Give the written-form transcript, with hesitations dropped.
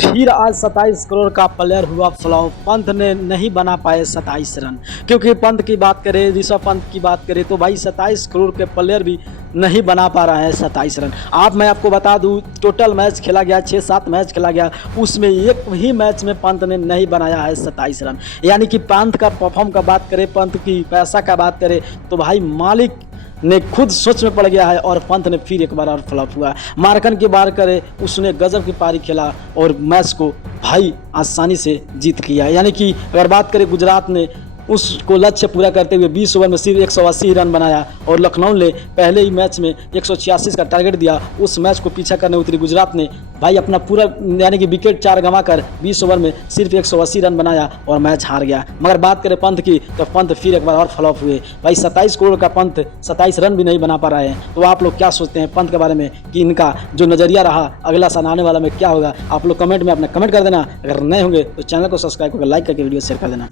फिर आज 27 करोड़ का प्लेयर हुआ फ्लॉप। पंत ने नहीं बना पाए 27 रन, क्योंकि पंत की बात करें, ऋषभ पंत की बात करें तो भाई 27 करोड़ के प्लेयर भी नहीं बना पा रहा है 27 रन। मैं आपको बता दूं, टोटल मैच खेला गया 6-7 मैच खेला गया, उसमें एक ही मैच में पंत ने नहीं बनाया है 27 रन। यानी कि पंत का परफॉर्म का बात करें, पंत की पैसा का बात करें तो भाई मालिक ने खुद सोच में पड़ गया है और पंत ने फिर एक बार और फ्लॉप हुआ। मार्कन की बात करें, उसने गजब की पारी खेला और मैच को भाई आसानी से जीत लिया। यानी कि अगर बात करें गुजरात ने उसको लक्ष्य पूरा करते हुए 20 ओवर में सिर्फ 180 रन बनाया और लखनऊ ने पहले ही मैच में 186 का टारगेट दिया। उस मैच को पीछा करने उतरी गुजरात ने भाई अपना पूरा यानी कि विकेट 4 गंवाकर 20 ओवर में सिर्फ 180 रन बनाया और मैच हार गया। मगर बात करें पंत की तो पंत फिर एक बार और फ्लॉप हुए। भाई 27 करोड़ का पंत 27 रन भी नहीं बना पा रहे हैं। तो आप लोग क्या सोचते हैं पंत के बारे में कि इनका जो नज़रिया रहा अगला साल आने वाला में क्या होगा? आप लोग कमेंट में अपना कमेंट कर देना। अगर नए होंगे तो चैनल को सब्सक्राइब करके लाइक करके वीडियो शेयर कर देना।